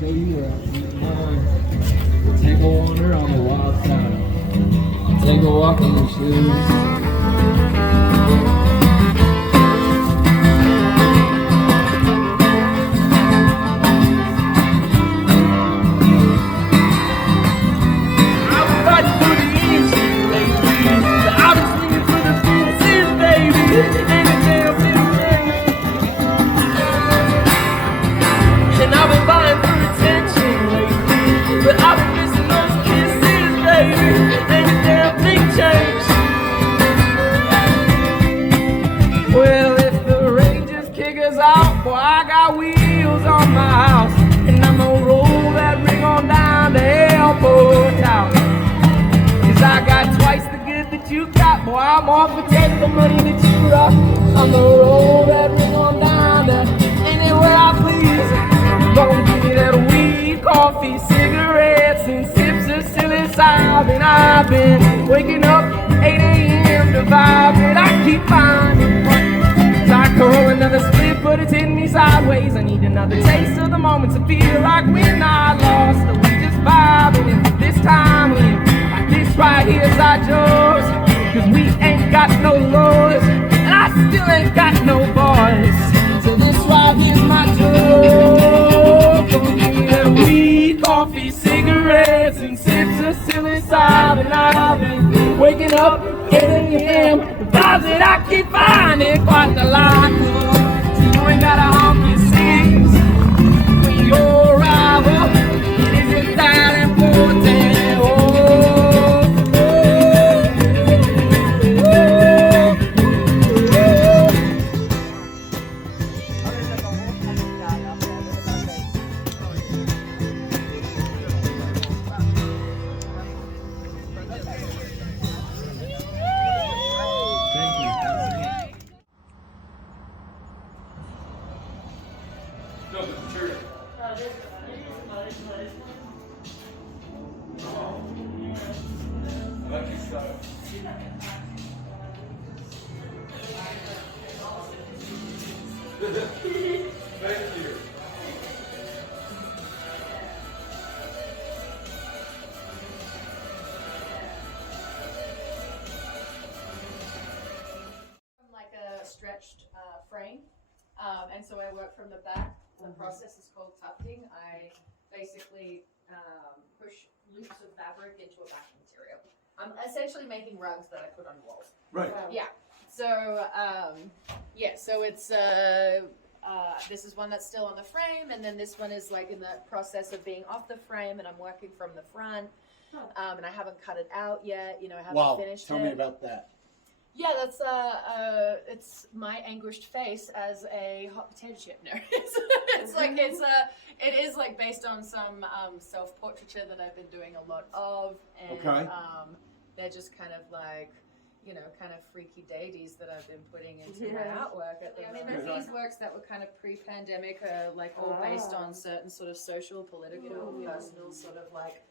show you where I'm eating mine. We'll take a wander on the wild side. Take a walk in your shoes. Boy, I got wheels on my house, and I'm gonna roll that ring on down to Airport House. 'Cause I got twice the good that you got, boy, I'm off to take the money that you rock. I'm gonna roll that ring on down to anywhere I please. Gonna give me that weed, coffee, cigarettes, and sips of silly sob. And I've been waking up 8 a.m. to vibe, and I keep finding fun. I could roll another split, but it's hitting me sideways. I need another taste of the moment to feel like we're not lost. So we just vibing, and this time like this right here's our joys. 'Cause we ain't got no laws, and I still ain't got no voice. So this right here's my joy. Gonna give me that weed, coffee, cigarettes, and sips of silly sob. And I've been waking up 8 a.m. The vibes that I keep finding quite the lot. So you ain't gotta honk your sings when your arrival is that important. Thank you. Like a stretched frame, and so I work from the back. The process is called tufting. I basically push loops of fabric into a backing material. I'm essentially making rugs that I put on walls. Right. Yeah. So so it's this is one that's still on the frame, and then this one is like in the process of being off the frame, and I'm working from the front, and I haven't cut it out yet. You know, I haven't finished it. Tell me about that. Yeah, that's it's my anguished face as a hot potato chip. No, it is like based on some self-portraiture that I've been doing a lot of, and they're just kind of like, you know, kind of freaky deities that I've been putting into my artwork. I mean, these works that were kind of pre-pandemic are like all based on certain sort of social, political, personal sort of like,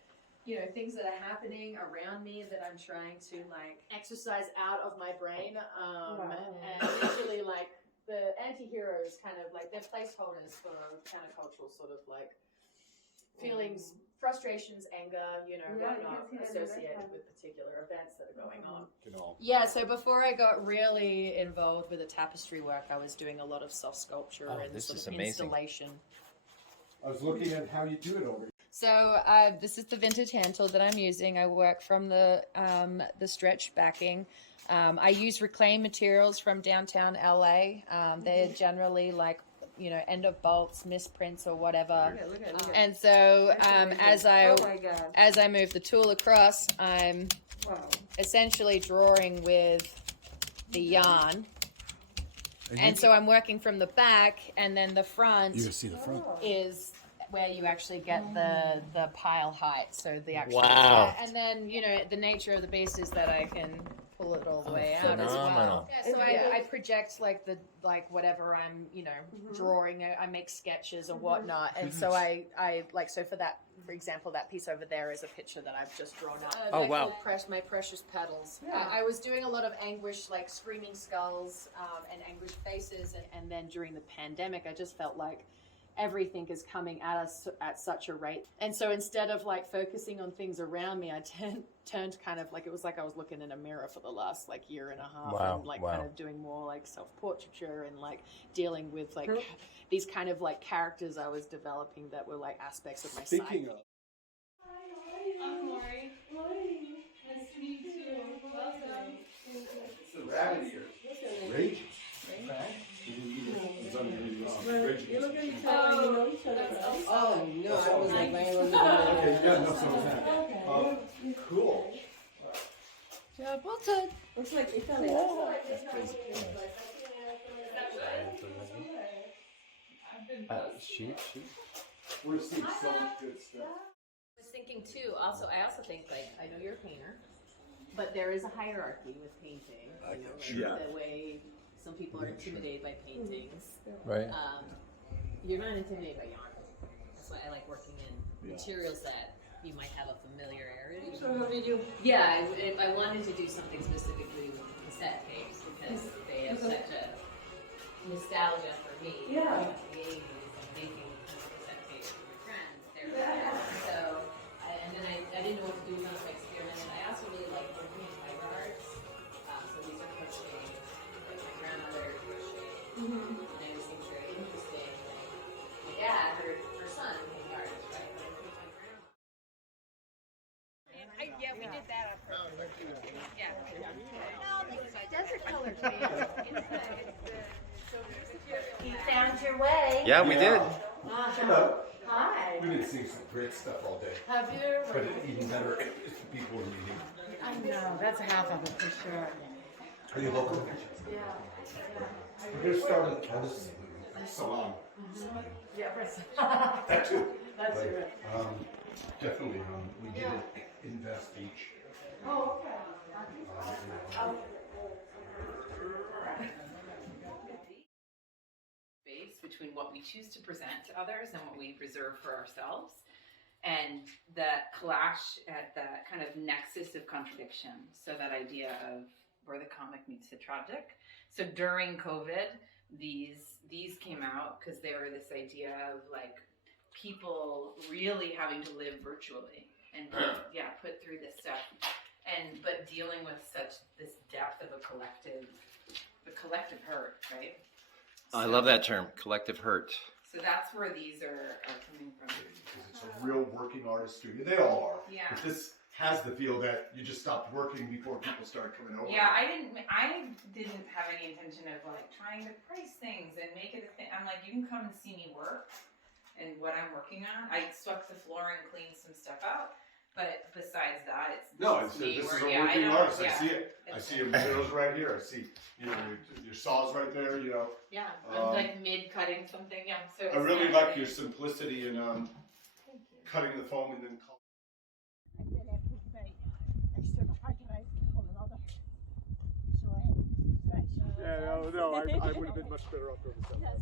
you know, things that are happening around me that I'm trying to like exercise out of my brain. And usually like the anti-heroes kind of like they're placeholders for countercultural sort of like feelings, frustrations, anger, you know, whatnot associated with particular events that are going on. Yeah, so before I got really involved with the tapestry work, I was doing a lot of soft sculpture and sort of installation. I was looking at how you do it over here. So this is the vintage hand tool that I'm using. I work from the stretch backing. I use reclaimed materials from downtown LA. They're generally like, you know, end of bolts, misprints or whatever. Look at. And so as I move the tool across, I'm essentially drawing with the yarn. And so I'm working from the back, and then the front, you can see the front is where you actually get the pile height. So the actual and then, you know, the nature of the base is that I can pull it all the way out as well. Yeah, so I project like whatever I'm, you know, drawing. I make sketches or whatnot, and so I like, so for that, for example, that piece over there is a picture that I've just drawn up. My precious petals. I was doing a lot of anguish, like screaming skulls and anguished faces, and then during the pandemic, I just felt like everything is coming at us at such a rate. And so instead of like focusing on things around me, I turned kind of like, it was like I was looking in a mirror for the last like year and a half. Wow, And like wow. kind of doing more like self-portraiture and like dealing with like these kind of like characters I was developing that were like aspects of my Speaking psyche. of. I'm Lori. Nice to meet you. Welcome. It's the rabbit ear. Raging. It's underneath. You look at each other, you know each other. Oh, no, I was like, I was Okay, yeah, no, so was that. Cool. Looks like Italy. Shoot. We're seeing so much good stuff. I was thinking too, I also think, like, I know you're a painter, but there is a hierarchy with painting. You know, like the way some people are intimidated by paintings. Right. You're not intimidated by yarn. That's why I like working in materials that you might have a familiarity. So how did you? Yeah, I wanted to do something specifically with cassette tapes because they have such a nostalgia for me. Yeah. From the 80s and making cassette tapes with my friends. So, and then I didn't know what to do with them, so I experimented. I also really like working in fiber arts. So these are crocheting, like my grandmother crocheted. And it just seems very interesting. Like, my dad, her son, was an artist, right? But I think my grandma. Yeah, we did that on purpose. Yeah. Desert color to me. You found your way. Yeah, we did. Hello. Hi. We've been seeing some great stuff all day. Have you? But even better if the people are meeting. I know, that's half of it for sure. Are you local? Yeah. We're going to start with Kelly's salon. Yeah, for That too. That's Like, right. definitely, we did it in Vest Beach. Oh, okay. Space between what we choose to present to others and what we reserve for ourselves, and that clash at that kind of nexus of contradiction. So that idea of where the comic meets the tragic. So during COVID, these came out because they were this idea of like people really having to live virtually and put through this stuff, but dealing with such this depth of a collective hurt, right? I love that term, collective hurt. So that's where these are coming from. Because it's a real working artist studio. They all are. Yeah. But this has the feel that you just stopped working before people started coming over. Yeah, I didn't have any intention of like trying to price things and make it a thing. I'm like, you can come and see me work and what I'm working on. I swept the floor and cleaned some stuff out. But besides that, it's this is a working working artist. Yeah. I see it. I see your materials right here. I see your saws right there. You know. Yeah, I'm like mid cutting something. Yeah, so I really like your simplicity in cutting the foam and then. Yeah, no, I would have been much better off doing that.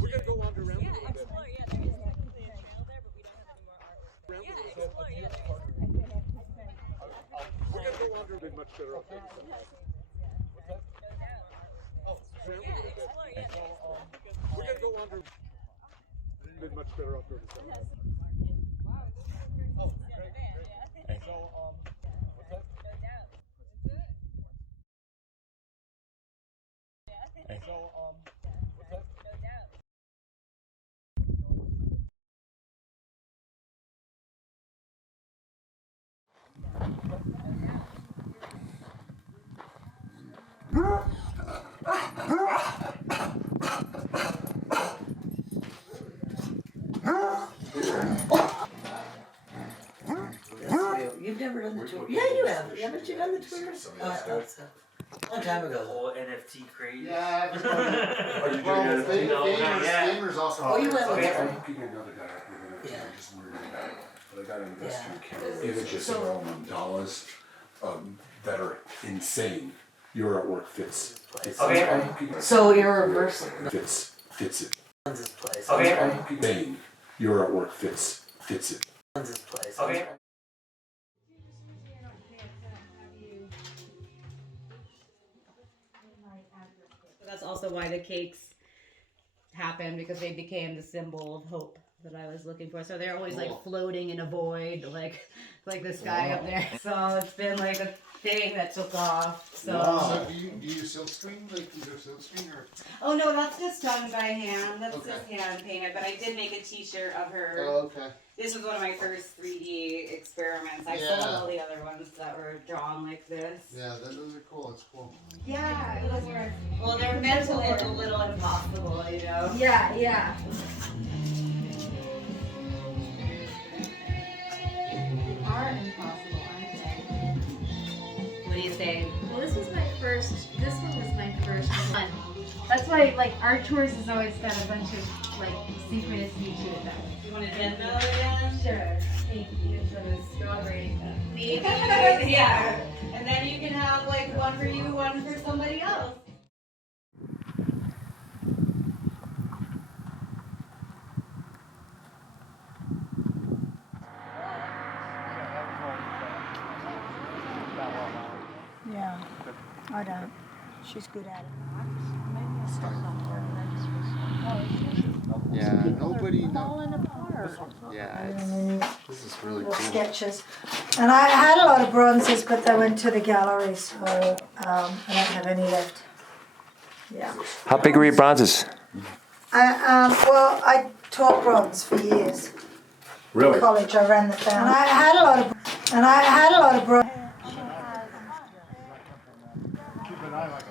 We're gonna go wander around a little bit. Explore, yeah, there is technically a trail there, but we don't have any more artwork. Yeah, explore, yeah. We're gonna go wander a bit much better off doing that. What's that? No doubt. Oh, Yeah, explore, yeah. we're gonna go wander a bit much better off doing that. Wow, it's very Oh, yeah, great, man, great. yeah. So, what's that? No doubt. So, what's that? No doubt. You've never done the tour? Yeah, you have. Haven't you done the tours? Oh, I thought so. A long time The ago. whole NFT craze. Yeah. Are you Well, doing it? No, not yet. Famers also. Oh, you went with Okay. them. I'm hooking another guy up. We're Yeah. just worried about it. But I got an investor Yeah. account. Images of dollars that are insane. Your artwork fits. Okay. So irreversible. Fits it. This place. Okay. Insane. Your artwork fits it. This place. Okay. So that's also why the cakes happened because they became the symbol of hope that I was looking for. So they're always like floating in a void, like the sky up there. So it's been like a thing that took off. So Do you use silkscreen? Like, you do silkscreen or? oh no, that's just done by hand. That's Okay. just hand painted. But I did make a T-shirt of her. Oh, okay. This was one of my first 3D experiments. I Yeah. sold all the other ones that were drawn like this. Yeah, those are cool. It's cool. Yeah, those were. Well, they're meant to look a little impossible, you know. Yeah, yeah. Are impossible, aren't they? What do you think? Well, this one was my first one. That's why, like, art tours has always got a bunch of, like, synchronicity to it. You want to demo again? Sure. Thank you for the strawberry stuff. Maybe. Yeah. And then you can have like one for you, one for somebody else. Yeah, I don't. She's good at it. Yeah, nobody knows. Falling apart. Yeah, this is really cool. Sketches. And I had a lot of bronzes, but they went to the gallery, so I don't have any left. Yeah. How big were your bronzes? Well, I taught bronze for years. Really? In college, I ran the fountain. And I had a lot of bronze. Keep an eye on it.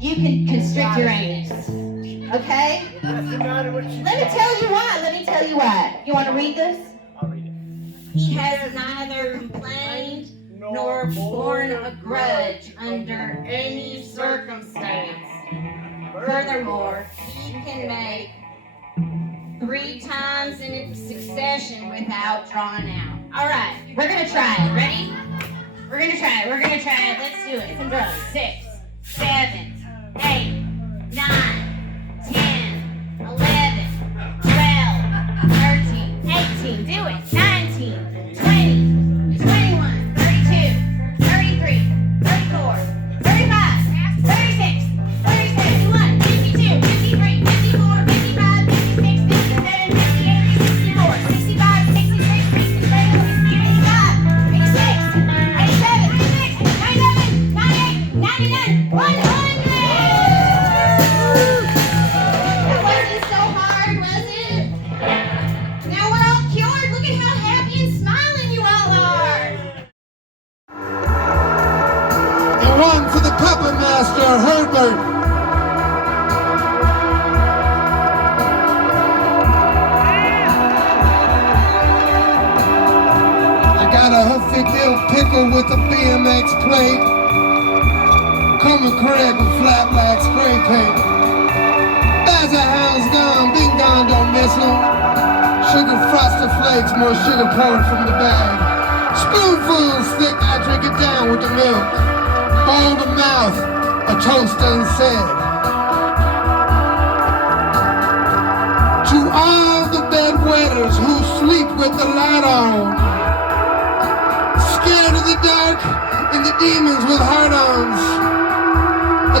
You can constrict your anus. Okay? Let me tell you why. You want to read this? I'll read it. He has neither complained nor borne a grudge under any circumstance. Furthermore, he can make 3 times in succession without drawing out. All right, we're gonna try it. Ready? We're gonna try it. Let's do it. Some drugs. 6, 7, 8, 9, 10, 11, 12, 13, 18. Do it. 19, 20, 21, 32, 33, 34, 35, 36, 37, 51, 52, 53, 54, 55, 56, 57, 58, 64, 65, 66, 67, 65, 86, 87, 97, 98, 99, 100! That wasn't so hard, was it? Now we're all cured. Look at how Herbert. I got a Huffy Dill pickle with a BMX plate. Common Craig with flat black spray paint. Bazza hound's gone, been gone, don't miss 'em. Sugar frosted flakes, more sugar poured from the bag. Spoonfuls thick, I drink it down with the milk. Bowl to mouth, a toast unsaid. To all the bedwetters who sleep with the light on, scared of the dark and the demons with hard-ons.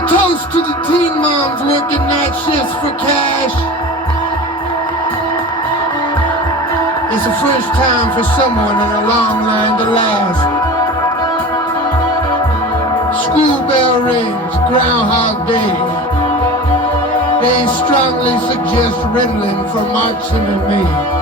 A toast to the teen moms working night shifts for cash. It's the first time for someone in a long line to last. School bell rings, Groundhog Day. They strongly suggest Ritalin for Martin and me.